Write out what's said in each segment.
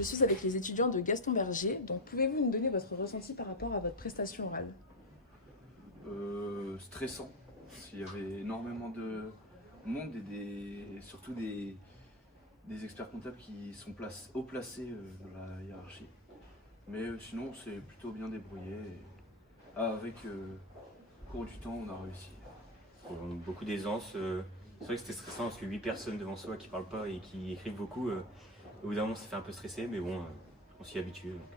Je suis avec les étudiants de Gaston Berger, donc pouvez-vous nous donner votre ressenti par rapport à votre prestation orale? Stressant. Il y avait énormément de monde et surtout des experts comptables qui sont haut placés dans la hiérarchie. Mais sinon, on s'est plutôt bien débrouillé. Avec cours du temps, on a réussi. Beaucoup d'aisance. C'est vrai que c'était stressant parce que 8 personnes devant soi qui parlent pas et qui écrivent beaucoup. Au bout d'un moment, ça fait un peu stressé, mais bon, on s'y est habitué, donc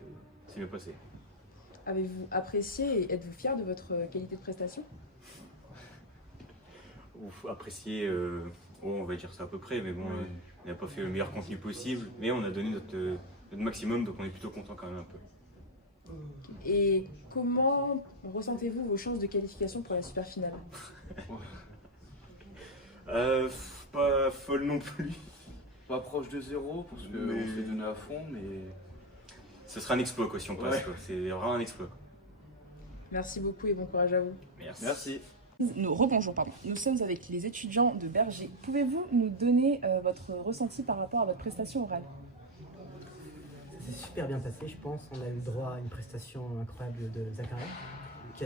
c'est bien passé. Avez-vous apprécié et êtes-vous fier de votre qualité de prestation? Apprécié, on va dire ça à peu près, mais bon, Oui. on n'a pas fait le meilleur contenu possible, mais on a donné notre maximum, donc on est plutôt content quand même un peu. Et comment ressentez-vous vos chances de qualification pour la super finale? Pas folle non plus. Pas proche de zéro parce qu'on s'est donné à fond, mais Ce sera un exploit quoi, si on passe, Ouais. quoi. C'est vraiment un exploit. Merci beaucoup et bon courage à vous. Merci. Rebonjour, pardon. Nous sommes avec les étudiants de Berger. Pouvez-vous nous donner votre ressenti par rapport à votre prestation orale? Ça s'est super bien passé, je pense. On a eu droit à une prestation incroyable de Zachary, qui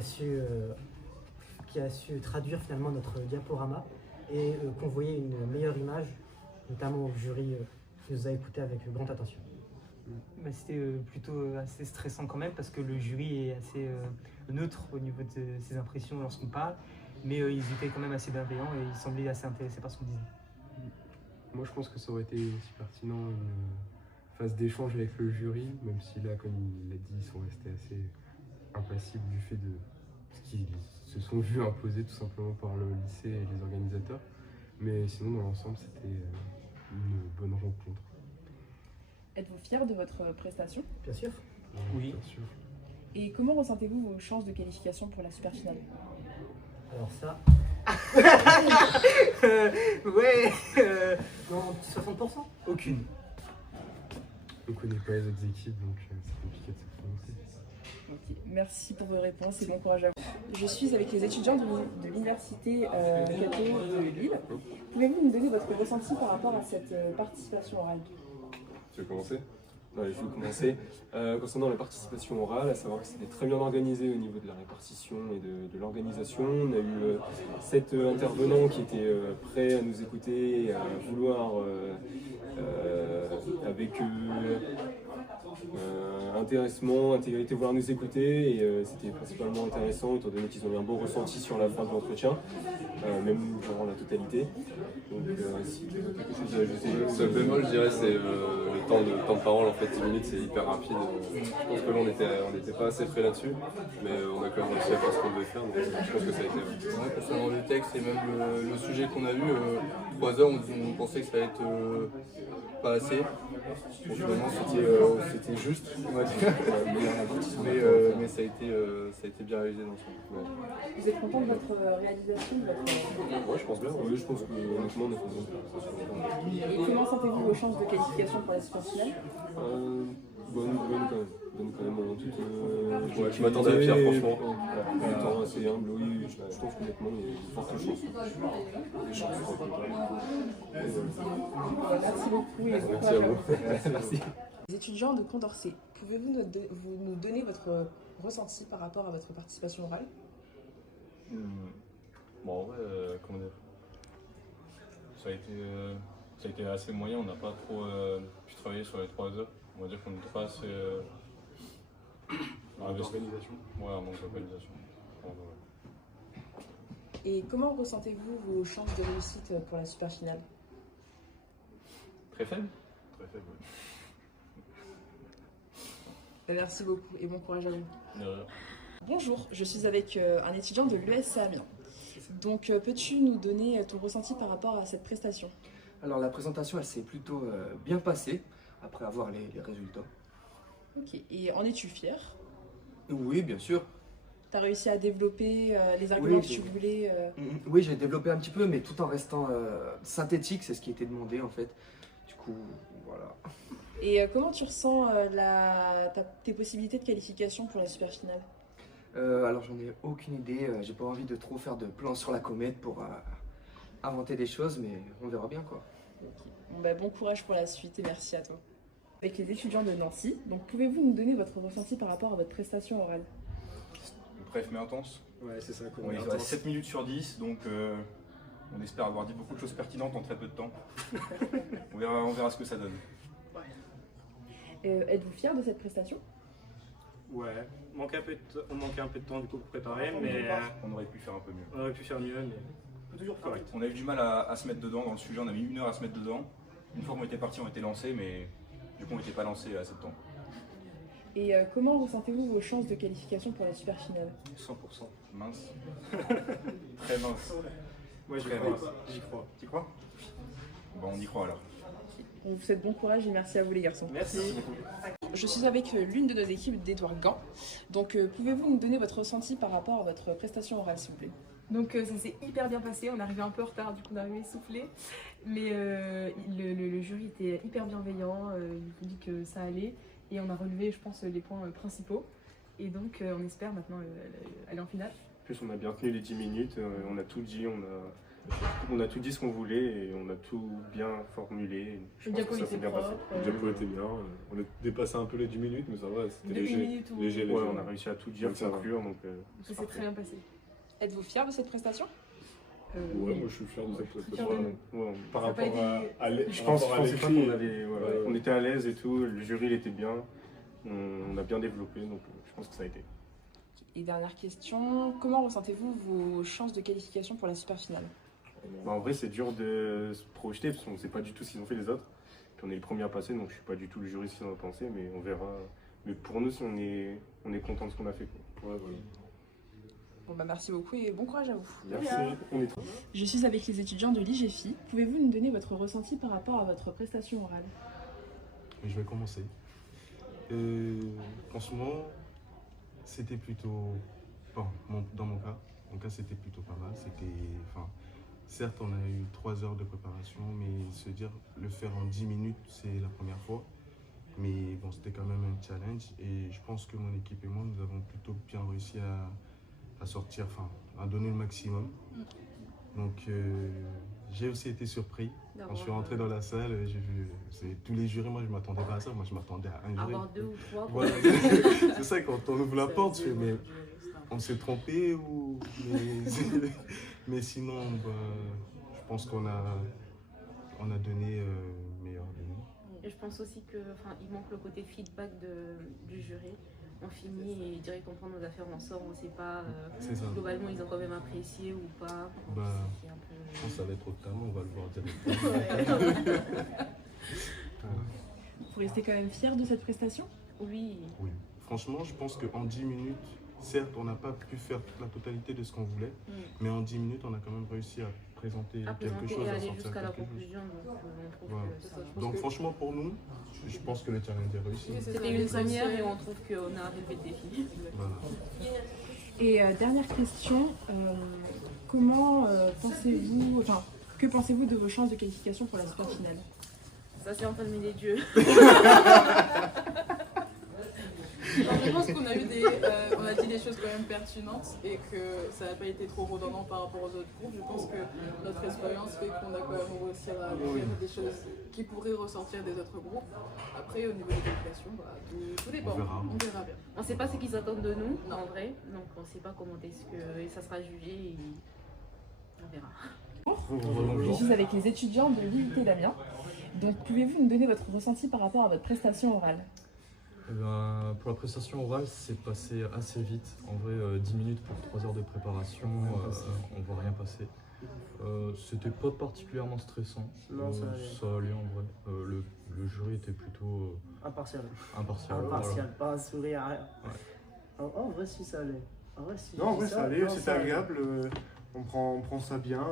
a su traduire finalement notre diaporama et convoyer une meilleure image, notamment au jury qui nous a écoutés avec grande attention. Bah, c'était plutôt assez stressant quand même parce que le jury est assez neutre au niveau de ses impressions lorsqu'on parle, mais ils étaient quand même assez bienveillants et ils semblaient assez intéressés par ce qu'on disait. Moi, je pense que ça aurait été aussi pertinent une phase d'échange avec le jury, même si là, comme il l'a dit, ils sont restés assez impassibles du fait de ce qu'ils se sont vus imposer tout simplement par le lycée et les organisateurs. Mais sinon, dans l'ensemble, c'était une bonne rencontre. Êtes-vous fier de votre prestation? Bien sûr. Oui. Bien sûr. Et comment ressentez-vous vos chances de qualification pour la super finale? Alors ça, Non, un petit 60%. aucune. On ne connaît pas les autres équipes, donc c'est compliqué de se prononcer. Ok, merci pour vos réponses et bon courage à vous. Je suis avec les étudiants de l'université Cato de Lille. Pouvez-vous nous donner votre ressenti par rapport à cette participation orale? Tu veux commencer? Ouais, je vais commencer. Concernant la participation orale, à savoir que c'était très bien organisé au niveau de la répartition et de l'organisation. On a eu 7 intervenants qui étaient prêts à nous écouter et à vouloir, avec intéressement, intégrité, vouloir nous écouter. Et c'était principalement intéressant étant donné qu'ils ont eu un bon ressenti sur la fin de l'entretien, même durant la totalité. Donc, si tu as quelque chose à ajouter. Le seul bémol, je dirais, c'est le temps de parole. En fait, 10 minutes, c'est hyper rapide. Je pense que là, on n'était pas assez frais là-dessus, mais on a quand même réussi à faire ce qu'on devait faire. Donc, je pense que ça a été. Ouais, concernant le texte et même le sujet qu'on a vu, 3 heures, on pensait que ça allait être pas assez. Bon, finalement, c'était juste, on va dire. Mais ça a été bien réalisé dans son. Vous êtes content de votre réalisation Ouais, je pense bien. Oui, je pense que honnêtement, on a fait une bonne préparation. Et comment sentez-vous vos chances de qualification pour la super finale? Bonne quand même. Bonne quand même en toute. Ouais, je m'attendais à pire, franchement. En étant assez humble, oui, je pense qu'honnêtement, il y a une forte chance. Des chances pour le contact. Merci beaucoup et bon Merci courage à à vous. vous. Merci. Les étudiants de Condorcet, pouvez-vous nous donner votre ressenti par rapport à votre participation orale? Bon, en vrai, comment dire, ça a été assez moyen, on n'a pas trop pu travailler sur les 3 heures. On va dire qu'on n'était pas assez. L'organisation. Ouais, un manque d'organisation. Et comment ressentez-vous vos chances de réussite pour la super finale? Très faible. Très faible. Merci beaucoup et bon courage à vous. De rien. Bonjour, je suis avec un étudiant de l'ESC Amiens. Donc peux-tu nous donner ton ressenti par rapport à cette prestation? Alors la présentation, elle s'est plutôt bien passée après avoir les résultats. Ok, et en es-tu fier? Oui, bien sûr. Tu as réussi à développer les arguments que tu voulais Oui, j'ai développé un petit peu, mais tout en restant synthétique, c'est ce qui était demandé en fait. Du coup, voilà. Et comment tu ressens tes possibilités de qualification pour la super finale? Alors j'en ai aucune idée, j'ai pas envie de trop faire de plans sur la comète pour inventer des choses, mais on verra bien quoi. Ok. Bon, bah, bon courage pour la suite et merci à toi. Avec les étudiants de Nancy, donc pouvez-vous nous donner votre ressenti par rapport à votre prestation orale? Bref mais intense. Ouais, c'est ça. On est à 7 minutes sur 10, donc on espère avoir dit beaucoup de choses pertinentes en très peu de temps. on verra ce que ça donne. Êtes-vous fier de cette prestation? Ouais, on manquait un peu de temps du coup pour préparer, mais on aurait pu faire un peu mieux. On aurait pu faire mieux, mais toujours correct. On a eu du mal à se mettre dedans dans le sujet, on a mis 1 heure à se mettre dedans. Une fois qu'on était parti, on était lancé, mais du coup on n'était pas lancé à 7 temps. Et comment ressentez-vous vos chances de qualification pour la super finale? 100%. Mince. Très mince. Moi j'y crois. Tu crois? Bon, on y croit alors. On vous souhaite bon courage et merci à vous les garçons. Merci. Je suis avec l'une de nos équipes d'Edouard Gand. Donc pouvez-vous nous donner votre ressenti par rapport à votre prestation orale s'il vous plaît? Donc ça s'est hyper bien passé, on est arrivé un peu en retard, du coup on est arrivé essoufflé. Mais le jury était hyper bienveillant, il nous dit que ça allait. Et on a relevé, je pense, les points principaux. Et donc on espère maintenant aller en finale. En plus on a bien tenu les 10 minutes, on a tout dit, on a tout dit ce qu'on voulait et on a tout bien formulé. Je pense que ça s'est bien passé. Le diapo était bien, on a dépassé un peu les 10 minutes mais ça va, c'était léger. Ouais, on a réussi à tout dire, conclure, donc ça s'est très bien passé. Êtes-vous fier de cette prestation? Ouais, moi je suis fier de cette prestation. Par rapport à l'écrit, je pense qu'on était à l'aise et tout, le jury il était bien, on a bien développé, donc je pense que ça a été. Et dernière question, comment ressentez-vous vos chances de qualification pour la super finale? En vrai c'est dur de se projeter parce qu'on ne sait pas du tout ce qu'ils ont fait les autres. Puis on est les premiers à passer, donc je ne suis pas du tout le jury ce qu'ils en ont pensé, mais on verra. Mais pour nous, on est content de ce qu'on a fait. Quoi. Ouais, voilà. Bon bah merci beaucoup et bon courage à vous. Merci. Je suis avec les étudiants de l'IGFI. Pouvez-vous nous donner votre ressenti par rapport à votre prestation orale? Je vais commencer. Franchement, c'était plutôt... Bon, dans mon cas, c'était plutôt pas mal. Certes, on a eu 3 heures de préparation, mais se dire le faire en 10 minutes, c'est la première fois. Mais bon, c'était quand même un challenge et je pense que mon équipe et moi, nous avons plutôt bien réussi à sortir, à donner le maximum. Donc j'ai aussi été surpris. Quand je suis rentré dans la salle, j'ai vu tous les jurys, moi je m'attendais pas à ça, moi je m'attendais à un jury. Avoir 2 ou 3. Voilà. C'est ça, quand on ouvre la porte, je fais, mais on s'est trompé ou... mais sinon, je pense qu'on a donné meilleur de nous. Et je pense aussi qu'il manque le côté feedback du jury. On finit et direct on prend nos affaires, on sort, on ne sait pas globalement ils ont quand même apprécié ou pas. Je pense que ça va être au talent, on va le voir directement. Vous restez quand même fiers de cette prestation? Oui. Oui. Franchement, je pense qu'en 10 minutes, certes on n'a pas pu faire la totalité de ce qu'on voulait, mais en 10 minutes on a quand même réussi à présenter quelque chose, et à aller sortir jusqu'à la quelque chose. conclusion. Donc, Voilà. Donc franchement pour nous, je pense que le challenge est réussi. C'était une première et on trouve qu'on a relevé le défi. Voilà. Et dernière question, comment pensez-vous, que pensez-vous de vos chances de qualification pour la super finale? Ça c'est entre les dieux. Je pense qu'on on a dit des choses quand même pertinentes et que ça n'a pas été trop redondant par rapport aux autres groupes. Je pense que notre expérience fait qu'on a quand même réussi à apprendre des choses qui pourraient ressortir des autres groupes. Après, au niveau des qualifications, tout dépend. On verra bien. On ne sait pas ce qu'ils attendent de nous, en vrai. Donc on ne sait pas comment est-ce que ça sera jugé et on verra. Je suis avec les étudiants de l'IUT d'Amiens. Donc pouvez-vous nous donner votre ressenti par rapport à votre prestation orale? Pour la prestation orale, c'est passé assez vite. En vrai, 10 minutes pour 3 heures de préparation, on ne voit rien passer. C'était pas particulièrement stressant. Non, ça allait en vrai. Le jury était plutôt impartial. Voilà. Pas un sourire, rien. Ouais. En vrai, si ça allait. En vrai, ça allait, c'était agréable. On prend ça bien,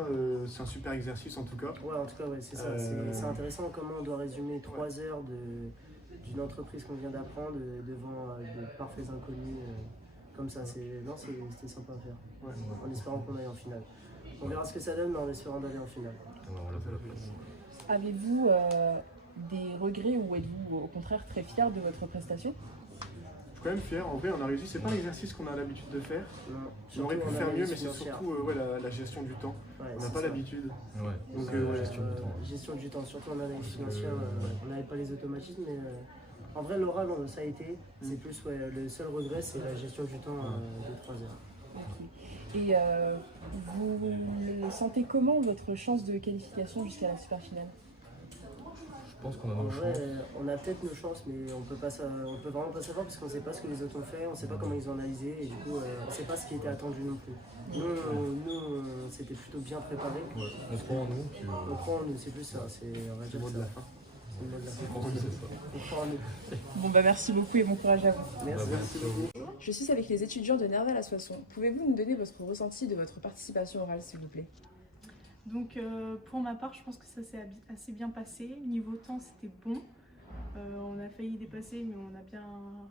c'est un super exercice en tout cas. Ouais, en tout cas, ouais, c'est ça. C'est intéressant comment on doit résumer 3 heures d'une entreprise qu'on vient d'apprendre devant de parfaits inconnus comme ça. C'était sympa à faire. Ouais, en espérant qu'on aille en finale. On verra ce que ça donne, mais en espérant d'aller en finale. Avez-vous des regrets ou êtes-vous au contraire très fiers de votre prestation? quand même fier. En vrai, on a réussi. C'est pas l'exercice qu'on a l'habitude de faire. On aurait pu Surtout, faire on a mieux, les mais c'est financières. surtout la gestion du temps. Ouais, On n'a c'est pas ça. l'habitude. Ouais, Donc, gestion du temps, surtout en analyse financière, on n'avait pas les automatismes, mais en vrai, l'oral, ça a été. C'est plus, le seul regret, c'est la gestion du temps de 3 heures. Et vous sentez comment votre chance de qualification jusqu'à la super finale? Je pense qu'on a En nos vrai, chances. on a peut-être nos chances, mais on peut vraiment pas savoir parce qu'on ne sait pas ce que les autres ont fait, on ne sait pas comment ils ont analysé et du coup, on ne sait pas ce qui était attendu non plus. Nous, c'était plutôt bien préparé. Ouais, on croit en nous. Puis, on croit en nous, c'est plus ça. On va dire mot que de la c'est fin. C'est le mot de la fin. C'est ça. On croit en nous. Bon bah merci beaucoup et bon courage à vous. Merci beaucoup. Je suis avec les étudiants de Nerval à Soissons. Pouvez-vous nous donner votre ressenti de votre participation orale, s'il vous plaît? Donc pour ma part, je pense que ça s'est assez bien passé. Niveau temps, c'était bon. On a failli dépasser, mais on a bien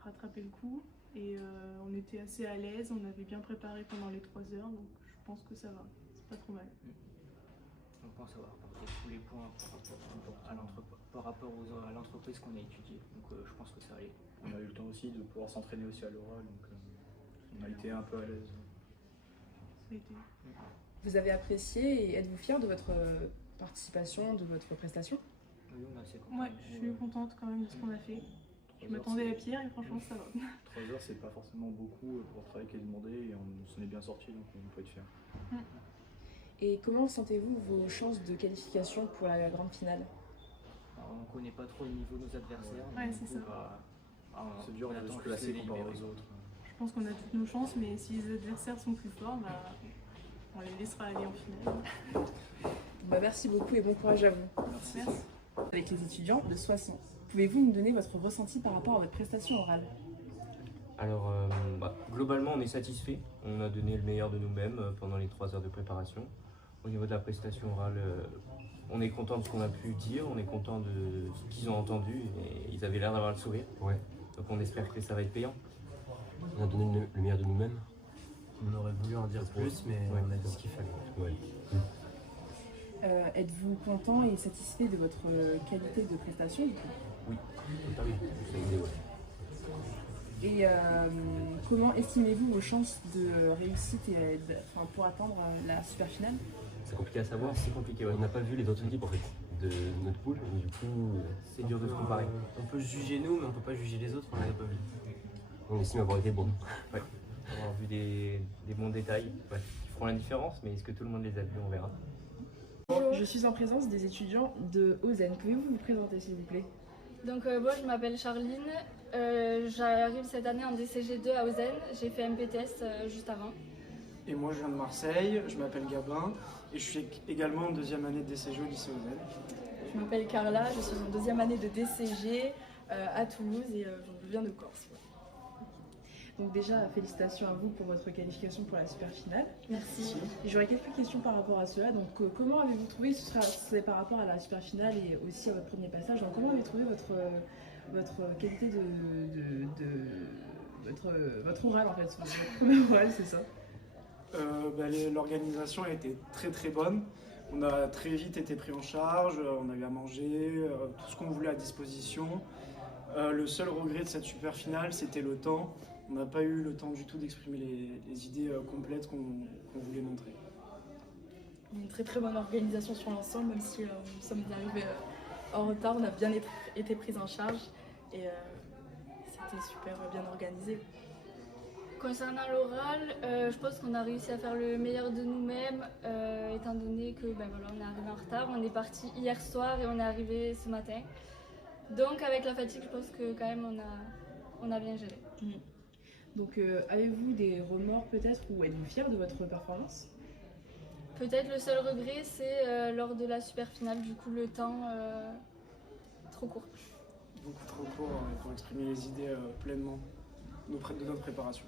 rattrapé le coup. Et on était assez à l'aise, on avait bien préparé pendant les 3 heures, donc je pense que ça va. C'est pas trop mal. On pense avoir apporté tous les points par rapport à l'entreprise qu'on a étudiée. Donc je pense que ça allait. On a eu le temps aussi de pouvoir s'entraîner aussi à l'oral, donc on a été un peu à l'aise. Ça a été. Vous avez apprécié et êtes-vous fier de votre participation, de votre prestation? Oui, on est assez content. Ouais, je suis contente quand même de ce qu'on a fait. Je m'attendais à pire et franchement ça va. 3 heures, c'est pas forcément beaucoup pour le travail qui est demandé et on s'en est bien sorti, donc on peut être fier. Et comment sentez-vous vos chances de qualification pour la grande finale? Alors, on connaît pas trop le niveau de nos adversaires. Ouais, c'est ça. C'est dur de se placer comparé aux autres. Je pense qu'on a toutes nos chances, mais si les adversaires sont plus forts, on les laissera aller en finale. Bah, merci beaucoup et bon courage à vous. Merci. Avec les étudiants de Soissons, pouvez-vous nous donner votre ressenti par rapport à votre prestation orale? Alors, globalement, on est satisfait. On a donné le meilleur de nous-mêmes pendant les 3 heures de préparation. Au niveau de la prestation orale, on est content de ce qu'on a pu dire, on est content de ce qu'ils ont entendu et ils avaient l'air d'avoir le sourire. Ouais. Donc on espère que ça va être payant. On a donné le meilleur de nous-mêmes. On aurait voulu en dire plus, mais on a dit ce qu'il fallait. Ouais. Êtes-vous content et satisfait de votre qualité de prestation? Oui, Et comment estimez-vous vos chances de réussite et pour atteindre la super finale? C'est compliqué à savoir, c'est compliqué. Ouais. On n'a pas vu les autres équipes en fait de notre pool, et du coup c'est dur de se comparer. On peut juger nous, mais on peut pas juger les autres, on les a pas vus. On estime avoir été bons. Ouais. Avoir vu des bons détails qui feront la différence, mais est-ce que tout le monde les a vus? On verra. Je suis en présence des étudiants de Ozen. Pouvez-vous vous présenter s'il vous plaît? Donc moi je m'appelle Charline, j'arrive cette année en DCG2 à Ozen, j'ai fait MPTS juste avant. Et moi je viens de Marseille, je m'appelle Gabin et je suis également en 2e année de DCG au lycée Ozen. Je m'appelle Carla, je suis en 2e année de DCG à Toulouse et je viens de Corse. Donc déjà, félicitations à vous pour votre qualification pour la super finale. Merci. J'aurais quelques questions par rapport à cela. Donc comment avez-vous trouvé, c'est par rapport à la super finale et aussi à votre premier passage, donc comment avez-vous trouvé votre qualité votre oral en fait, votre premier oral, c'est ça? L'organisation a été très très bonne. On a très vite été pris en charge, on a eu à manger, tout ce qu'on voulait à disposition. Le seul regret de cette super finale, c'était le temps. On n'a pas eu le temps du tout d'exprimer les idées complètes qu'on voulait montrer. Une très très bonne organisation sur l'ensemble, même si nous sommes arrivés en retard, on a bien été pris en charge et c'était super bien organisé. Concernant l'oral, je pense qu'on a réussi à faire le meilleur de nous-mêmes, étant donné que on est arrivé en retard, on est parti hier soir et on est arrivé ce matin. Donc avec la fatigue, je pense que quand même on a bien géré. Donc avez-vous des remords peut-être ou êtes-vous fiers de votre performance? Peut-être le seul regret c'est lors de la super finale, du coup le temps trop court. Beaucoup trop court pour exprimer les idées pleinement de notre préparation.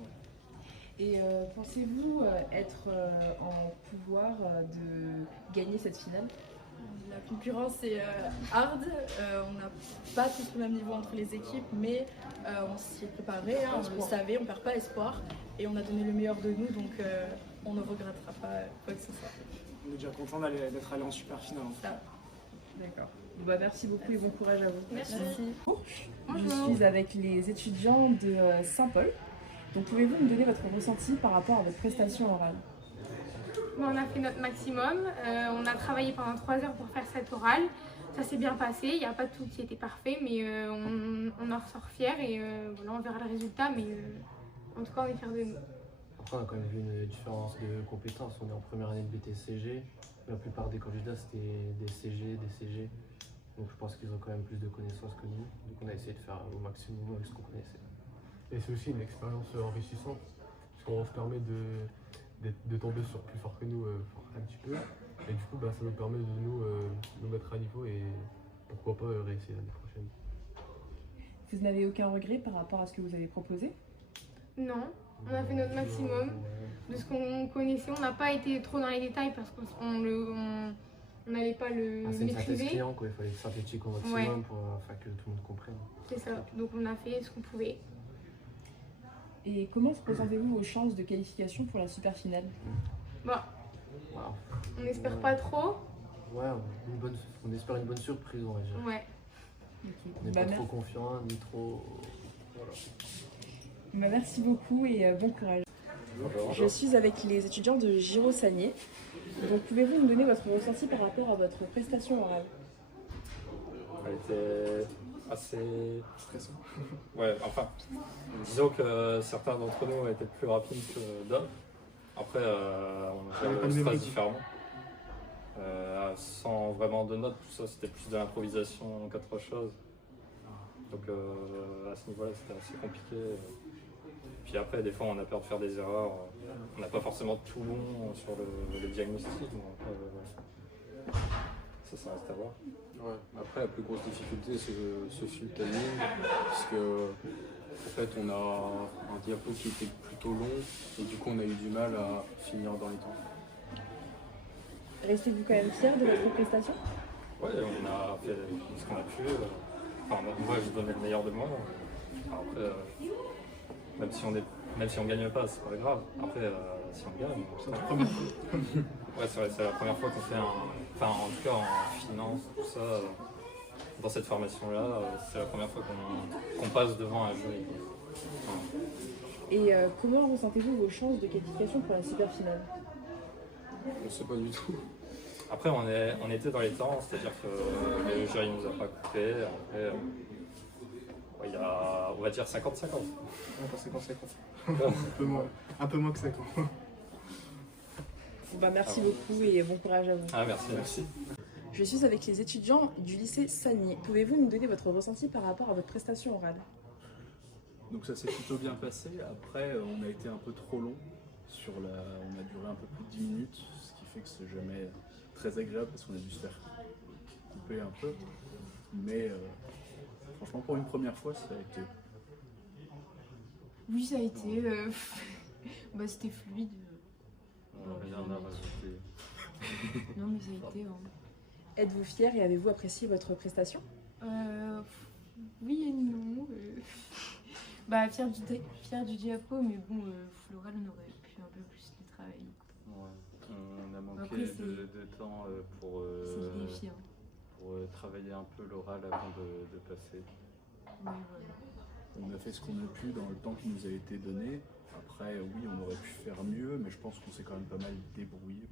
Et pensez-vous être en pouvoir de gagner cette finale? La concurrence est hard, on n'a pas tous le même niveau entre les équipes, mais on s'y est préparé, on le savait, on ne perd pas espoir et on a donné le meilleur de nous, donc on ne regrettera pas quoi que ce soit. On est déjà content d'être allé en super finale. En fait. D'accord. Bah, merci beaucoup et bon courage à vous. Merci. Je suis avec les étudiants de Saint-Paul. Donc pouvez-vous me donner votre ressenti par rapport à votre prestation orale? On a fait notre maximum. On a travaillé pendant 3 heures pour faire cette orale. Ça s'est bien passé. Il n'y a pas tout qui était parfait, mais on en ressort fiers et voilà, on verra le résultat. Mais en tout cas, on est fiers de nous. Après, on a quand même vu une différence de compétences. On est en première année de BTCG. La plupart des candidats, c'était des CG, des CG. Donc je pense qu'ils ont quand même plus de connaissances que nous. Donc on a essayé de faire au maximum avec ce qu'on connaissait. Et c'est aussi une expérience enrichissante, parce qu'on se permet de tomber sur plus fort que nous un petit peu. Et du coup, ça nous permet de nous mettre à niveau et pourquoi pas réussir l'année prochaine. Vous n'avez aucun regret par rapport à ce que vous avez proposé? Non, on a fait notre maximum de ce qu'on connaissait. On n'a pas été trop dans les détails parce qu'on n'allait pas le c'est une synthèse maîtriser. client, quoi. Il fallait être synthétique au maximum pour faire que tout le monde comprenne. C'est ça, donc on a fait ce qu'on pouvait. Et comment présentez-vous vos chances de qualification pour la super finale? On n'espère pas trop. Ouais, on espère une bonne surprise, on va dire. Ouais. On n'est pas trop confiant, ni trop... Voilà. Merci beaucoup et bon courage. Bonjour. Je suis avec les étudiants de Giro Sagné. Donc pouvez-vous me donner votre ressenti par rapport à votre prestation orale? Elle était assez stressante. Ouais, enfin, disons que certains d'entre nous ont été plus rapides que d'autres. Après, on a fait le stress différemment. Sans vraiment de notes, tout ça c'était plus de l'improvisation qu'autre chose. Donc à ce niveau-là c'était assez compliqué. Puis après, des fois on a peur de faire des erreurs. On n'a pas forcément tout bon sur le diagnostic. Donc, ça reste à voir. Ouais. Après, la plus grosse difficulté, ce fut le timing, puisque en fait, on a un diapo qui était plutôt long, et du coup, on a eu du mal à finir dans les temps. Restez-vous quand même fiers de votre prestation? Ouais, on a fait ce qu'on a pu. Moi, je donnais le meilleur de moi. Après, même si on gagne pas, c'est pas grave. Après, si on gagne, c'est la première fois. Ouais, c'est la première fois qu'on fait Enfin, en tout cas, en finance, tout ça, dans cette formation-là, c'est la première fois qu'on passe devant un jury. Et comment ressentez-vous vos chances de qualification pour la super finale? On ne sait pas du tout. Après, on était dans les temps, c'est-à-dire que le jury ne nous a pas coupé. Après, il y a, on va dire 50-50. Pas 50-50. un peu moins que 50. Merci beaucoup et bon courage à vous. Merci. Je suis avec les étudiants du lycée Sagné. Pouvez-vous nous donner votre ressenti par rapport à votre prestation orale? Donc ça s'est plutôt bien passé. Après, on a été un peu trop long. On a duré un peu plus de 10 minutes, ce qui fait que c'est jamais très agréable parce qu'on a dû se faire couper un peu. Mais franchement, pour une première fois, ça a été. Oui, ça a été. C'était fluide. Non, mais ça a été. Êtes-vous fier et avez-vous apprécié votre prestation? Oui et non. Fier du diapo, mais bon, l'oral, on aurait pu un peu plus le travailler. Ouais, on a manqué Après, de temps pour travailler un peu l'oral avant de passer. Oui, voilà. On a fait ce qu'on a pu dans le temps qui nous a été donné. Après, oui, on aurait pu faire mieux, mais je pense qu'on s'est quand même pas mal débrouillé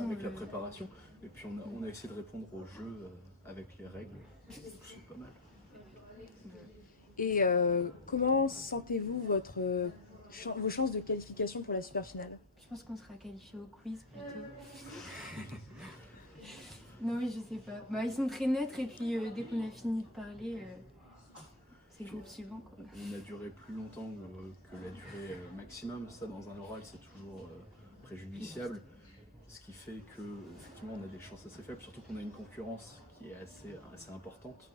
avec la préparation. Et puis on a essayé de répondre au jeu avec les règles. C'est pas mal. Et comment sentez-vous vos chances de qualification pour la super finale? Je pense qu'on sera qualifié au quiz plutôt. Non, mais je sais pas. Ils sont très neutres et puis dès qu'on a fini de parler, c'est le groupe suivant, quoi. On a duré plus longtemps que la durée maximum. Ça, dans un oral, c'est toujours préjudiciable. Ce qui fait que, effectivement, on a des chances assez faibles, surtout qu'on a une concurrence qui est assez importante.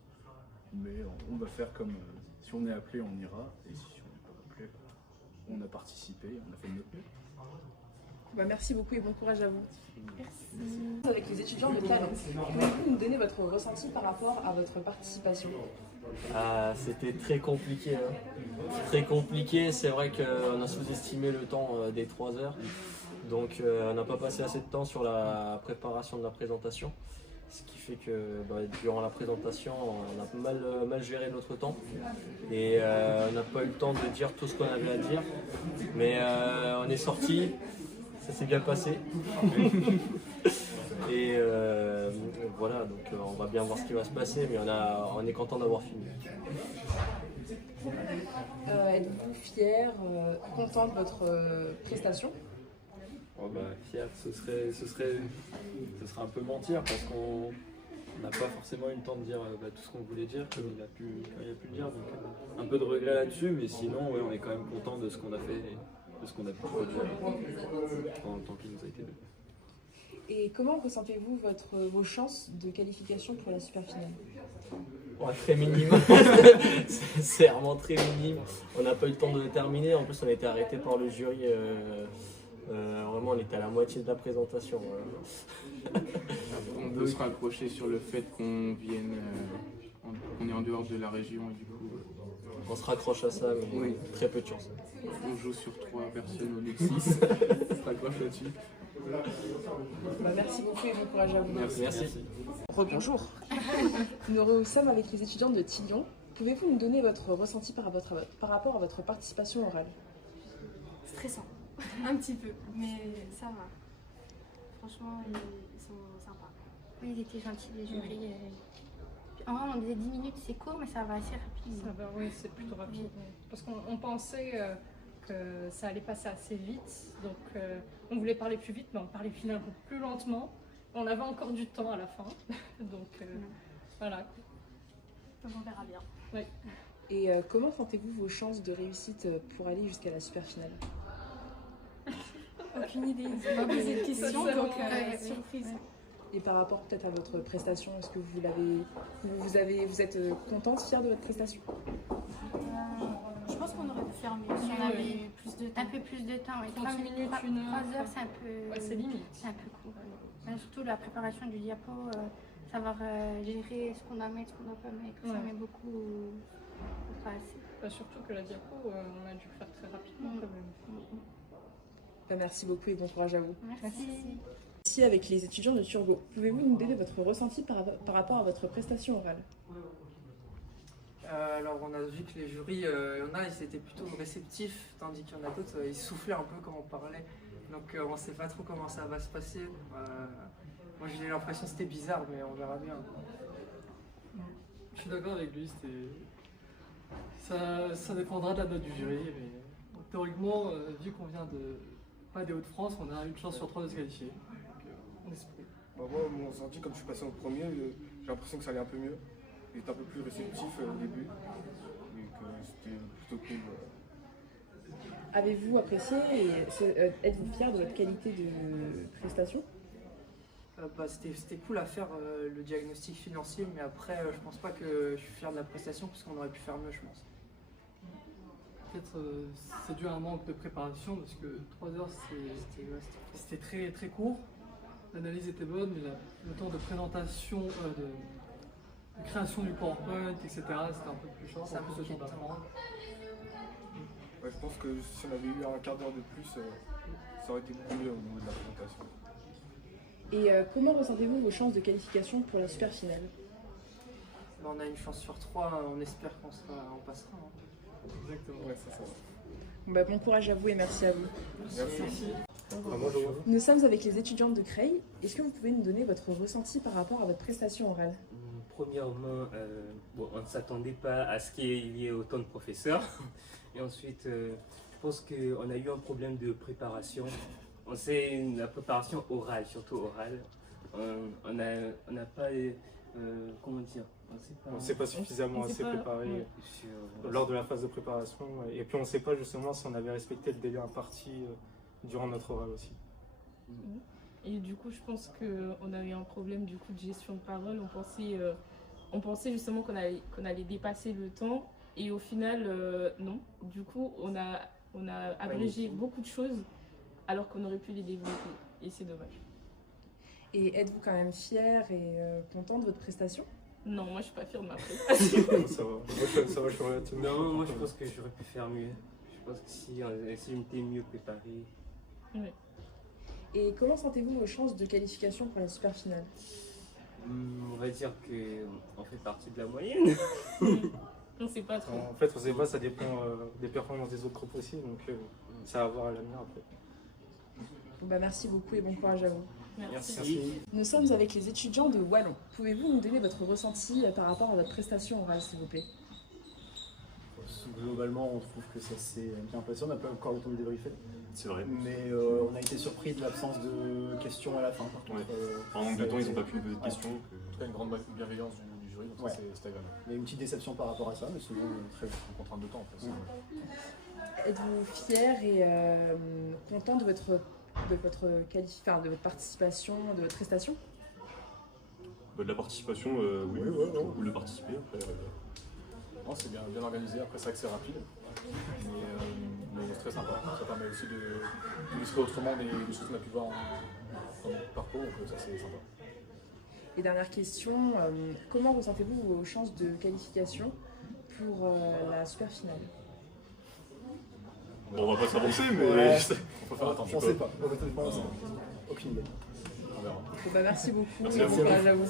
Mais on va faire comme si on est appelé, on ira. Et si on n'est pas appelé, on a participé, on a fait de notre mieux. Merci beaucoup et bon courage à vous. Merci. Avec les étudiants de Talent, pouvez-vous nous donner votre ressenti par rapport à votre participation? C'était très compliqué. Très compliqué, c'est vrai qu'on a sous-estimé le temps des 3 heures. Donc on n'a pas passé assez de temps sur la préparation de la présentation. Ce qui fait que durant la présentation, on a mal géré notre temps et on n'a pas eu le temps de dire tout ce qu'on avait à dire. Mais on est sorti, ça s'est bien passé. Et voilà, donc on va bien voir ce qui va se passer, mais on est content d'avoir fini. Êtes-vous fier, content de votre prestation? Fier, ce serait un peu mentir parce qu'on n'a pas forcément eu le temps de dire tout ce qu'on voulait dire comme il a pu le dire. Donc un peu de regret là-dessus, mais sinon ouais, on est quand même content de ce qu'on a fait et de ce qu'on a pu produire pendant le temps qui nous a été donné. Et comment ressentez-vous vos chances de qualification pour la super finale? Très minime, c'est vraiment très minime. On n'a pas eu le temps de le terminer, en plus on a été arrêté par le jury. Vraiment, on était à la moitié de la présentation. On peut se raccrocher sur le fait qu'on vienne, on est en dehors de la région et du coup. On se raccroche à ça, mais oui, très peu de chance. On joue sur 3 personnes au lieu de 6. On se raccroche là-dessus. Merci beaucoup et bon courage à vous. Merci. Bonjour. Nous sommes avec les étudiants de Tillon. Pouvez-vous nous donner votre ressenti par rapport à votre participation orale? Stressant, un petit peu, mais ça va. Franchement, ils sont sympas. Oui, ils étaient gentils, les jurys. En vrai, on disait 10 minutes, c'est court, mais ça va assez rapidement. Ça va, oui, c'est plutôt rapide. Parce qu'on pensait que ça allait passer assez vite, donc on voulait parler plus vite, mais on parlait finalement plus lentement. On avait encore du temps à la fin, donc voilà. Donc on verra bien. Oui. Et comment sentez-vous vos chances de réussite pour aller jusqu'à la super finale? Aucune idée, ils n'ont pas posé de questions, donc surprise. Et par rapport peut-être à votre prestation, est-ce que vous êtes contente, fière de votre prestation? Je pense qu'on aurait pu faire mieux si on avait eu plus de temps. Un peu plus de temps, oui. 30 minutes, 1 heure. 3 heures, c'est un peu... Ouais, c'est limite. C'est un peu court. Mais surtout la préparation du diapo, savoir gérer ce qu'on doit mettre, ce qu'on ne doit pas mettre, ça met beaucoup... Pas assez. Surtout que la diapo, on a dû le faire très rapidement quand même. Merci beaucoup et bon courage à vous. Merci. Ici avec les étudiants de Turgot, pouvez-vous nous donner votre ressenti par rapport à votre prestation orale? Alors on a vu que les jurys, il y en a, ils étaient plutôt réceptifs, tandis qu'il y en a d'autres, ils soufflaient un peu quand on parlait. Donc on ne sait pas trop comment ça va se passer. Moi j'ai l'impression que c'était bizarre, mais on verra bien. Je suis d'accord avec lui, ça dépendra de la note du jury. Mais théoriquement, vu qu'on vient pas des Hauts-de-France, on a une chance sur 3 de se qualifier. Donc, on espère. Moi, mon ressenti, comme je suis passé en premier, j'ai l'impression que ça allait un peu mieux. Il était un peu plus réceptif au début, et que c'était plutôt cool. Avez-vous apprécié et êtes-vous fier de votre qualité de prestation? C'était cool à faire le diagnostic financier, mais après je pense pas que je suis fier de la prestation parce qu'on aurait pu faire mieux, je pense. Peut-être c'est dû à un manque de préparation parce que 3 heures c'était très, très court. L'analyse était bonne, mais le temps de présentation, de création du PowerPoint, etc. c'était un peu plus short. Ça manquait de temps. Ouais, je pense que si on avait eu un quart d'heure de plus, ça aurait été beaucoup mieux au niveau de la présentation. Et comment ressentez-vous vos chances de qualification pour la super finale? On a une chance sur 3, on espère qu'on passera. Exactement, ouais, c'est ça. Bon courage à vous et merci à vous. Merci. Bonjour. Nous sommes avec les étudiantes de Creil. Est-ce que vous pouvez nous donner votre ressenti par rapport à votre prestation orale? Premièrement, on ne s'attendait pas à ce qu'il y ait autant de professeurs. Et ensuite, je pense qu'on a eu un problème de préparation. On sait la préparation orale, surtout orale. On n'a pas, comment dire, on ne s'est pas suffisamment assez préparé lors de la phase de préparation. Et puis on ne sait pas justement si on avait respecté le délai imparti durant notre oral aussi. Et du coup, je pense qu'on a eu un problème du coup de gestion de parole. On pensait justement qu'on allait dépasser le temps. Et au final, non. Du coup, on a abrégé beaucoup de choses alors qu'on aurait pu les développer. Et c'est dommage. Et êtes-vous quand même fière et content de votre prestation? Non, moi je suis pas fière de ma prestation. Ça va, je suis relativement. Non, moi je pense que j'aurais pu faire mieux. Je pense que si on était mieux préparé. Oui. Et comment sentez-vous vos chances de qualification pour la super finale? On va dire qu'on fait partie de la moyenne. On sait pas trop. En fait, on sait pas, ça dépend des performances des autres groupes aussi, donc ça va voir à l'avenir après. Bah, merci beaucoup et bon courage à vous. Merci. Nous sommes avec les étudiants de Wallon. Pouvez-vous nous donner votre ressenti par rapport à votre prestation orale, s'il vous plaît? Globalement, on trouve que ça s'est bien passé. On n'a pas encore le temps de débriefer. C'est vrai. Mais on a été surpris de l'absence de questions à la fin. Par contre, en manque de temps, ils n'ont pas pu nous poser de questions. En tout cas, une grande bienveillance du jury, donc ça, c'était agréable. Il y a une petite déception par rapport à ça, mais sinon, très bien. En contrainte de temps, en fait. Êtes-vous fier et content de votre participation, de votre prestation? De la participation, oui, cool de participer. Après, non, c'est bien organisé, après c'est vrai que c'est rapide, mais c'est très sympa. Ça permet aussi d'illustrer autrement des choses qu'on a pu voir dans notre parcours, donc ça c'est sympa. Et dernière question, comment ressentez-vous vos chances de qualification pour la super finale? Bon, on va pas s'avancer, mais on peut faire attention. On sait pas, aucune idée. On verra. Merci beaucoup. Merci à vous. Courage à vous.